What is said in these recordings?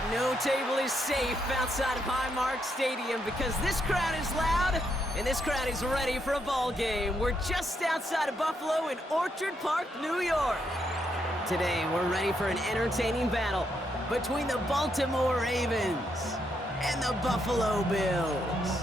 right, no table is safe outside of Highmark Stadium because this crowd is loud and this crowd is ready for a ball game. We're just outside of Buffalo in Orchard Park, New York. Today, we're ready for an entertaining battle between the Baltimore Ravens and the Buffalo Bills.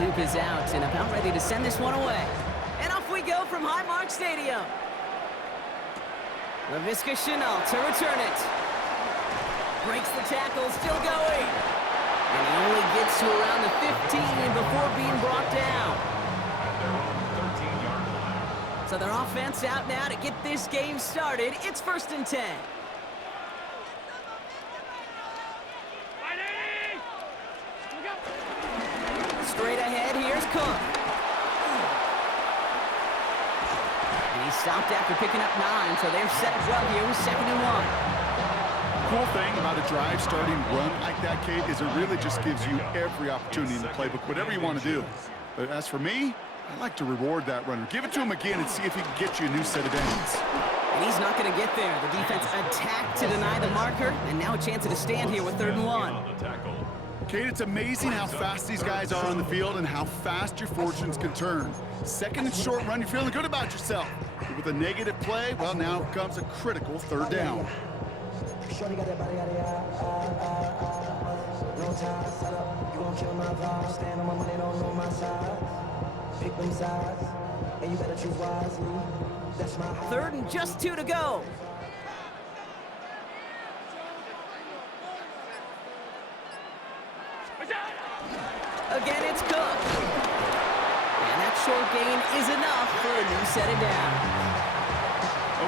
Luke is out and about ready to send this one away. And off we go from Highmark Stadium. LaVisca Chenault to return it. Breaks the tackle, still going. And he only gets to around the 15 before being brought down. So their offense out now to get this game started. It's 1st and 10. Straight ahead, here's Cook. And he stopped after picking up 9, so they're set up well here with 71. Cool thing about a drive starting run like that, Kate, is it really just gives you every opportunity in the playbook, whatever you want to do. But as for me, I like to reward that runner. Give it to him again and see if he can get you a new set of downs. And he's not going to get there. The defense attacked to deny the marker, and now a chance to stand here with 3rd and 1. Kate, it's amazing how fast these guys are on the field and how fast your fortunes can turn. 2nd and short run, you're feeling good about yourself. But with a negative play, well, now comes a critical 3rd down. Third and just 2 to go. Again, it's Cook. And that short gain is enough for a new set of downs.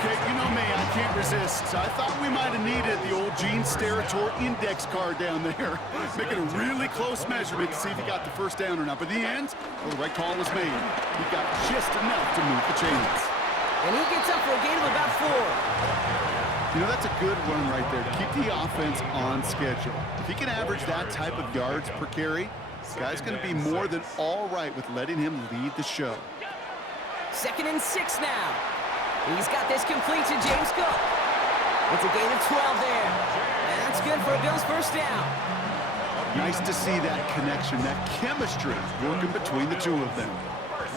Okay, you know me, I can't resist. I thought we might have needed the old Gene Steratore index card down there. Making a really close measurement to see if he got the 1st down or not. But in the end, well, the right call was made. He got just enough to move the chains. And he gets up for a gain of about 4. You know, that's a good run right there to keep the offense on schedule. If he can average that type of yards per carry, this guy's going to be more than all right with letting him lead the show. 2nd and 6 now. He's got this complete to James Cook. It's a gain of 12 there. And that's good for a Bills 1st down. Nice to see that connection, that chemistry working between the two of them.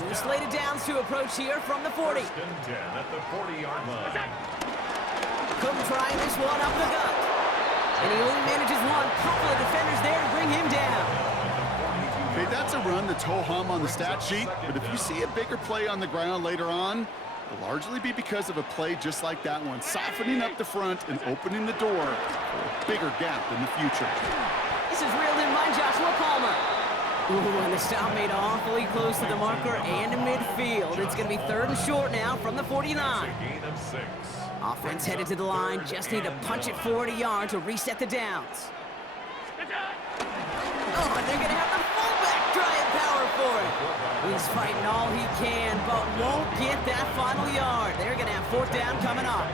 New slated downs to approach here from the 40. Cook trying this one up the gut. And he only manages one. Couple of defenders there to bring him down. Okay, that's a run that's ho-hum on the stat sheet, but if you see a bigger play on the ground later on, it'll largely be because of a play just like that one, softening up the front and opening the door for a bigger gap in the future. This is reeled in by Joshua Palmer. Ooh, and the stop made awfully close to the marker and to midfield. It's going to be 3rd and short now from the 49. Offense headed to the line, just need to punch it 40 yards to reset the downs. Oh, and they're going to have the fullback trying power for it. He's fighting all he can, but won't get that final yard. They're going to have 4th down coming up.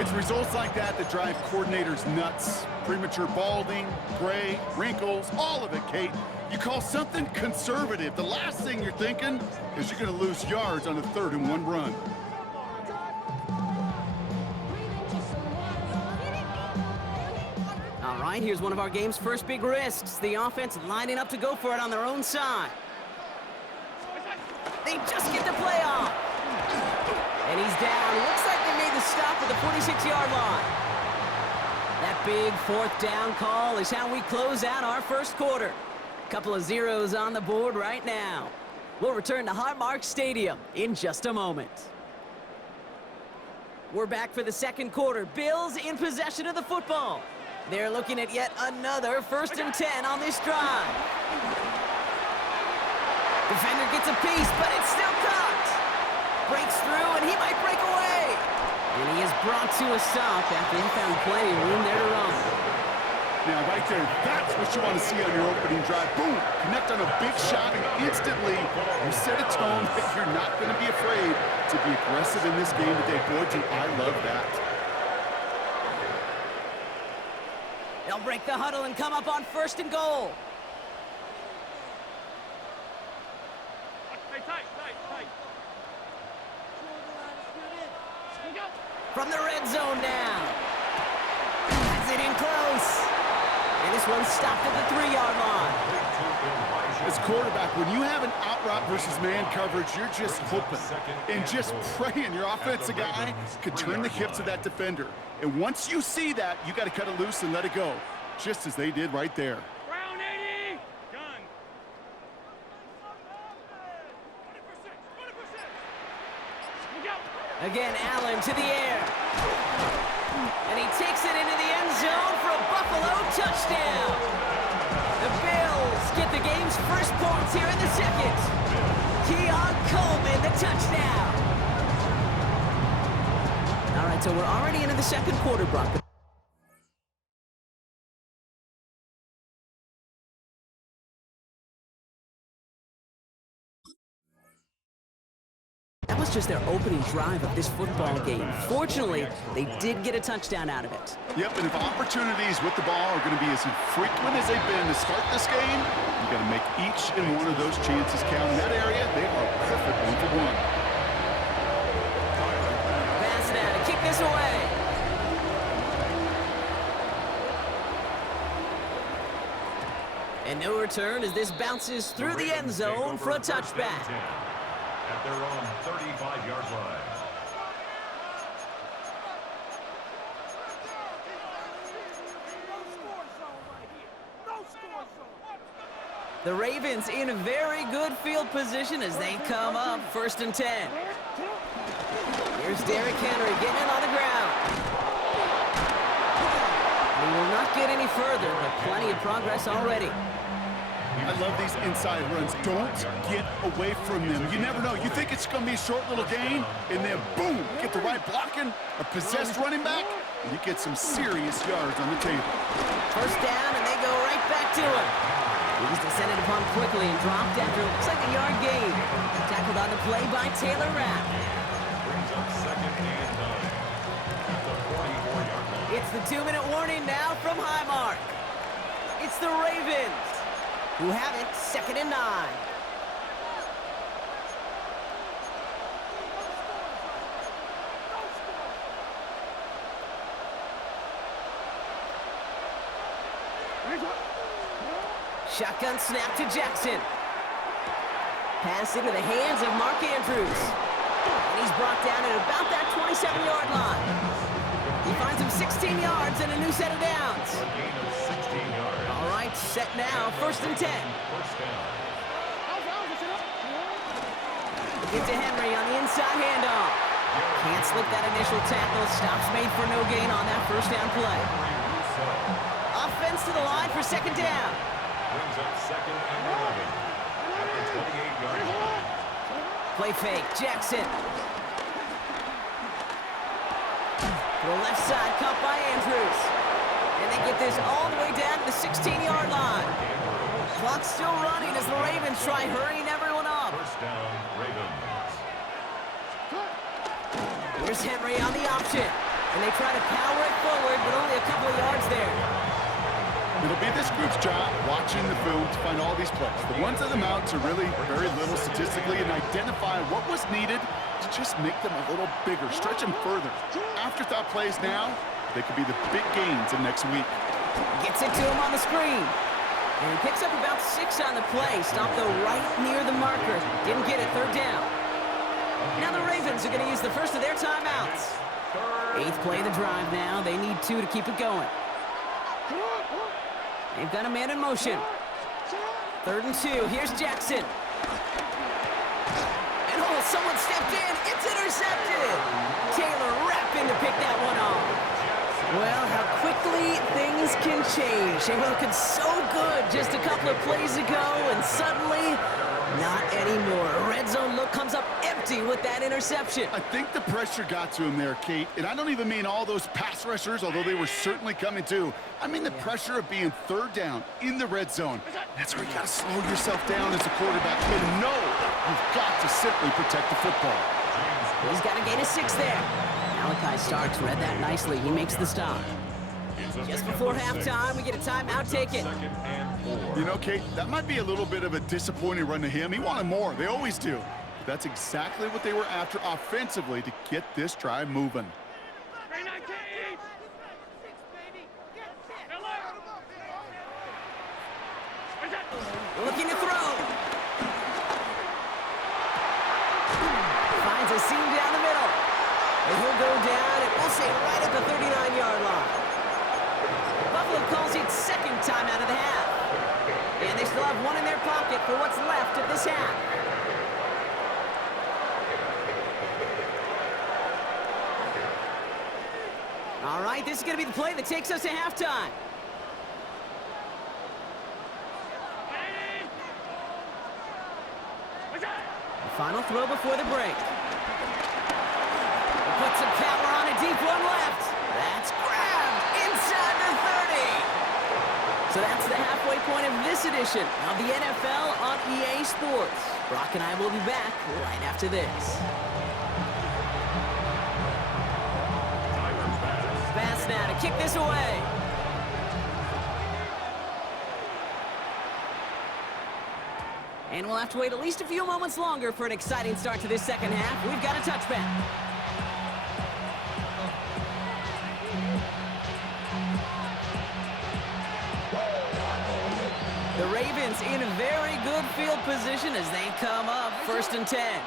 It's results like that that drive coordinators nuts. Premature balding, gray, wrinkles, all of it, Kate. You call something conservative. The last thing you're thinking is you're going to lose yards on a 3rd and 1 run. All right, here's one of our game's first big risks. The offense lining up to go for it on their own side. They just get the play off. And he's down. Looks like they made the stop at the 46-yard line. That big 4th down call is how we close out our 1st quarter. Couple of zeros on the board right now. We'll return to Highmark Stadium in just a moment. We're back for the 2nd quarter. Bills in possession of the football. They're looking at yet another 1st and 10 on this drive. Defender gets a piece, but it's still caught. Breaks through, and he might break away. And he is brought to a stop after he found plenty of room there to run. Now, right there, that's what you want to see on your opening drive. Boom! Connect on a big shot, and instantly you set a tone that you're not going to be afraid to be aggressive in this game today. Boy, do I love that. They'll break the huddle and come up on 1st and goal. From the red zone now. Has it in close. And this one's stopped at the 3-yard line. As quarterback, when you have an out route versus man coverage, you're just hoping and just praying your offensive guy could turn the hips of that defender. And once you see that, you got to cut it loose and let it go, just as they did right there. Again, Allen to the air. And he takes it into the end zone for a Buffalo touchdown. The Bills get the game's first points here in the second. Keon Coleman, the touchdown. All right, so we're already into the second quarter, Brock. That was just their opening drive of this football game. Fortunately, they did get a touchdown out of it. Yep, and if opportunities with the ball are going to be as infrequent as they've been to start this game, you got to make each and one of those chances count. In that area, they are perfect 1-for-1. Pass now to kick this away. And no return as this bounces through the end zone for a touchback. At their own 35-yard line. The Ravens in a very good field position as they come up 1st and 10. Here's Derrick Henry getting it on the ground. He will not get any further, but plenty of progress already. I love these inside runs. Don't get away from them. You never know. You think it's going to be a short little gain, and then boom, get the right blocking, a possessed running back, and you get some serious yards on the table. 1st down, and they go right back to him. He's descended upon quickly and dropped after it looks like a yard gain. Tackled on the play by Taylor Rapp. Brings up 2nd and 9 at the 44-yard line. It's the 2-minute warning now from Highmark. It's the Ravens who have it 2nd and 9. Shotgun snap to Jackson. Pass into the hands of Mark Andrews. And he's brought down at about that 27-yard line. He finds him 16 yards and a new set of downs. A gain of 16 yards. All right, set now, 1st and 10. First down. Get to Henry on the inside handoff. Can't slip that initial tackle. Stops made for no gain on that 1st down play. Offense to the line for 2nd down. Brings up 2nd and 11 at the 28-yard line. Play fake, Jackson. To the left side, caught by Andrews. And they get this all the way down to the 16-yard line. Clock's still running as the Ravens try hurrying everyone up. First down, Ravens. Here's Henry on the option. And they try to power it forward, but only a couple of yards there. It'll be this group's job watching the film to find all these plays. The ones that amount to really very little statistically and identify what was needed to just make them a little bigger, stretch them further. Afterthought plays now, they could be the big gains of next week. Gets it to him on the screen. And he picks up about 6 on the play. Stopped though right near the marker. Didn't get it, 3rd down. Now the Ravens are going to use the first of their timeouts. 8th play of the drive now. They need 2 to keep it going. They've got a man in motion. 3rd and 2. Here's Jackson. And oh, someone stepped in. It's intercepted. Taylor Rapp in to pick that one off. Well, how quickly things can change. They were looking so good just a couple of plays ago, and suddenly, not anymore. A red zone look comes up empty with that interception. I think the pressure got to him there, Kate. And I don't even mean all those pass rushers, although they were certainly coming too. I mean the pressure of being 3rd down in the red zone. That's where you got to slow yourself down as a quarterback and know you've got to simply protect the football. James He's got a gain of 6 there. Malachi Starks read that nicely. He makes the stop. Just before halftime, we get a timeout taken. You know, Kate, that might be a little bit of a disappointing run to him. He wanted more. They always do. But that's exactly what they were after offensively to get this drive moving. Looking to throw. Finds a seam down the middle. And he'll go down, and we'll say right at the 39-yard line. Buffalo calls it second time out of the half. And they still have one in their pocket for what's left of this half. All right, this is going to be the play that takes us to halftime. Final throw before the break. Put some power on a deep one left. That's grabbed inside the 30. So that's the halfway point of this edition of the NFL on EA Sports. Brock and I will be back right after this. Pass now to kick this away. And we'll have to wait at least a few moments longer for an exciting start to this second half. We've got a touchback. The Ravens in very good field position as they come up 1st and 10.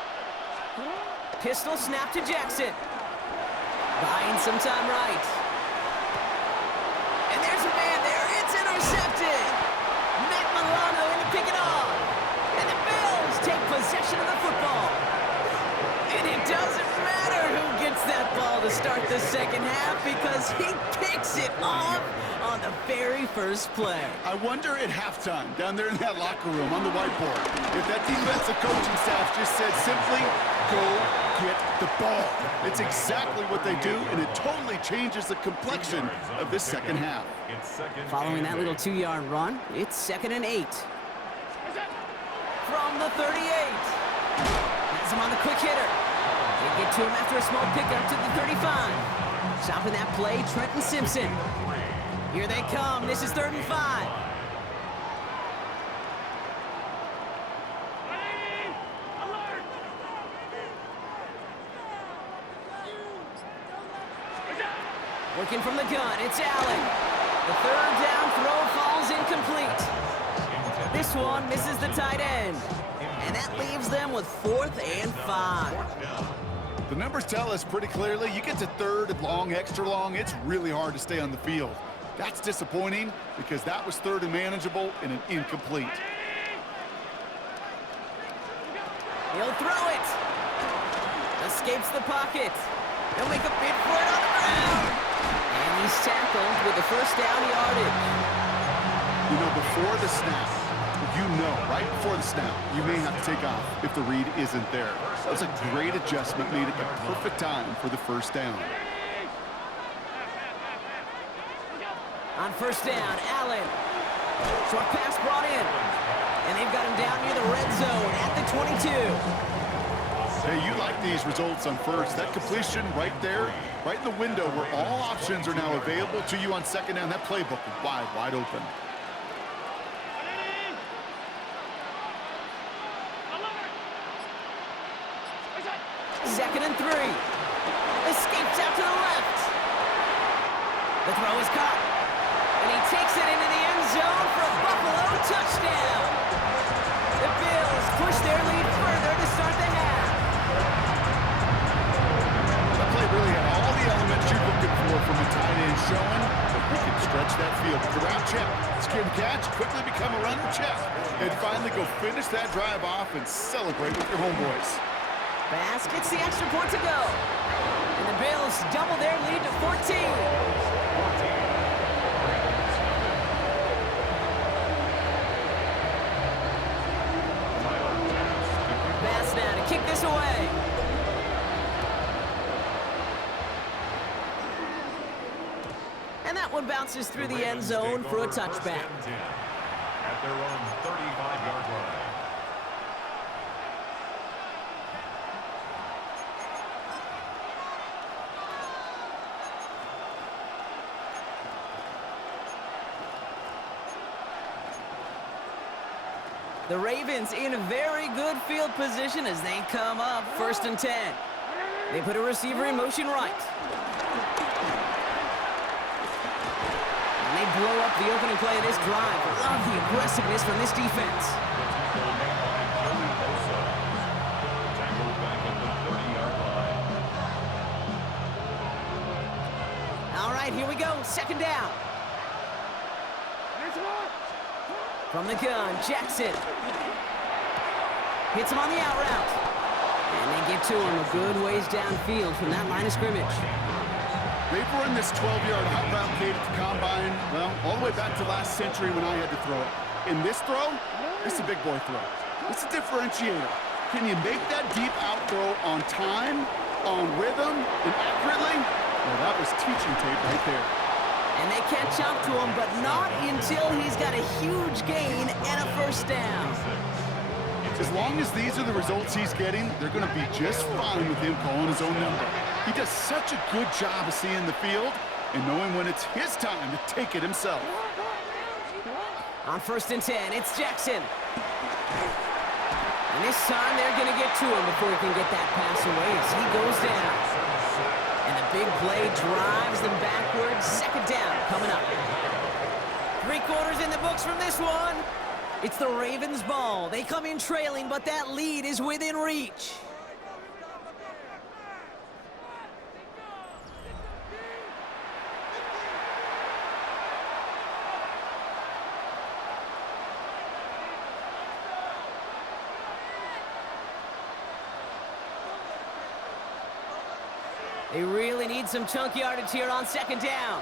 Pistol snap to Jackson. Buying some time right. And there's a man there. It's intercepted. Matt Milano in to pick it off. And the Bills take possession of the football. And it doesn't matter who gets that ball to start the second half because he kicks it off on the very first play. I wonder at halftime, down there in that locker room on the whiteboard, if that defensive coaching staff just said simply, go get the ball. It's exactly what they do, and it totally changes the complexion of this second half. Following that little 2-yard run, it's 2nd and 8. From the 38. Has him on the quick hitter. They get to him after a small pickup to the 35. Stopping that play, Trenton Simpson. Here they come. This is 3rd and 5. Working from the gun, it's Allen. The 3rd down throw falls incomplete. This one misses the tight end. And that leaves them with 4th and 5. The numbers tell us pretty clearly, you get to 3rd and long, extra long, it's really hard to stay on the field. That's disappointing because that was 3rd and manageable and an incomplete. He'll throw it. Escapes the pocket. He'll make a bid for it on the ground. And he's tackled with the 1st down yardage. You know, before the snap, right before the snap, you may have to take off if the read isn't there. That was a great adjustment made at the perfect time for the 1st down. On 1st down, Allen. Short pass brought in. And they've got him down near the red zone at the 22. Hey, you like these results on 1st. That completion right there, right in the window where all options are now available to you on 2nd down. That playbook is wide open. 2nd and 3. Escapes out to the left. The throw is caught. And he takes it into the end zone for a Buffalo touchdown. The Bills push their lead further to start the half. That play really had all the elements you're looking for from a tight end showing that he can stretch that field. The route check, skim catch, quickly become a running check, and finally go finish that drive off and celebrate with your homeboys. Bass gets the extra point to go. And the Bills double their lead to 14. Bass now to kick this away. And that one bounces through the end zone for a touchback. At their own 35-yard line. The Ravens in a very good field position as they come up 1st and 10. They put a receiver in motion right. And they blow up the opening play of this drive. Love the aggressiveness from this defense. All right, here we go. 2nd down. From the gun, Jackson. Hits him on the out route. And they get to him a good ways downfield from that line of scrimmage. They've run this 12-yard hot route gate at the combine, well, all the way back to last century when I had to throw it. In this throw, it's a big boy throw. It's a differentiator. Can you make that deep out throw on time, on rhythm, and accurately? Well, that was teaching tape right there. And they catch up to him, but not until he's got a huge gain and a 1st down. As long as these are the results he's getting, they're going to be just fine with him calling his own number. He does such a good job of seeing the field and knowing when it's his time to take it himself. On 1st and 10, it's Jackson. And this time they're going to get to him before he can get that pass away as he goes down. And the big play drives them backwards. 2nd down coming up. 3 quarters in the books from this one. It's the Ravens' ball. They come in trailing, but that lead is within reach. They really need some chunk yardage here on 2nd down.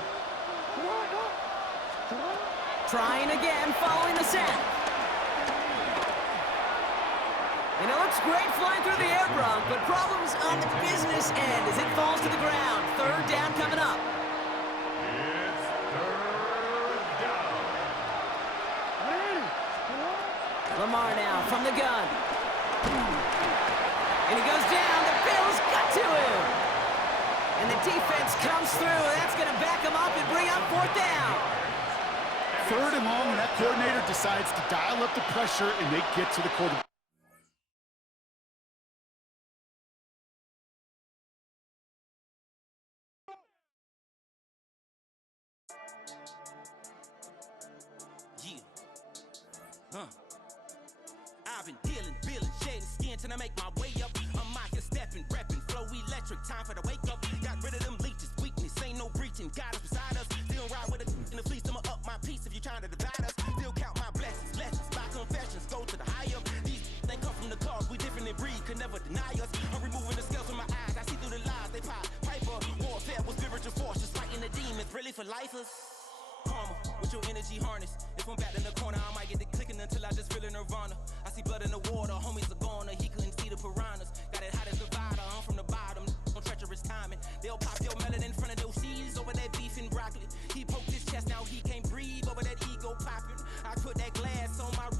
Trying again, following the sack. And it looks great flying through the air, Bronk, but problems on the business end as it falls to the ground. 3rd down coming up. It's 3rd down. Lamar now from the gun. And he goes down. The Bills got to him. And the defense comes through. That's going to back him up and bring up 4th down. 3rd and long, and that coordinator decides to dial up the pressure, and they get to the quarterback. I've been dealing, shedding skin till I make my way up. I'm out here stepping, repping, flow electric, time for the wake up. Got rid of them leeches, weakness, ain't no breaching. God is beside us, still ride with it in the fleece. I'ma up my piece if you trying to divide us. Still count my blessings, lessons, my confessions, go to the higher. These they come from the cause, we different in breed, could never deny us. I'm removing the scales from my eyes, I see through the lies they pop. Piper, warfare with spiritual force, just fighting the demons, really for lifers. Karma, with your energy harness. If I'm back in the corner, I might get the clicking until I just feel a nirvana. I see blood in the water, homies are gone, he couldn't see the piranhas. Got it hot as Nevada, I'm from the bottom, on treacherous timing. They'll pop your melon in front of those seeds over that beef and broccoli. He poked his chest, now he can't breathe over that ego popping. I put that glass on my